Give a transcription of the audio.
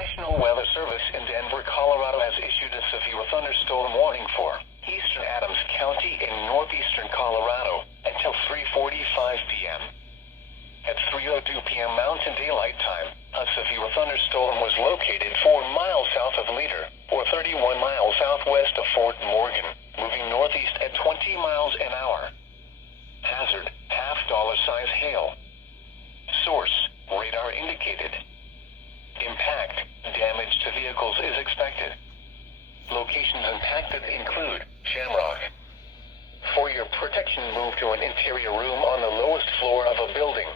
National Weather Service in Denver, Colorado has issued a severe thunderstorm warning for eastern Adams County in northeastern Colorado until 3:45 p.m. At 3:02 p.m. Mountain Daylight Time, a severe thunderstorm was located 4 miles south of Leader, or 31 miles southwest of Fort Morgan, moving northeast at 20 miles an hour. Hazard, $half-size hail. Source, radar indicated. Impact, damage to vehicles is expected. Locations impacted include Shamrock. For your protection, move to an interior room on the lowest floor of a building.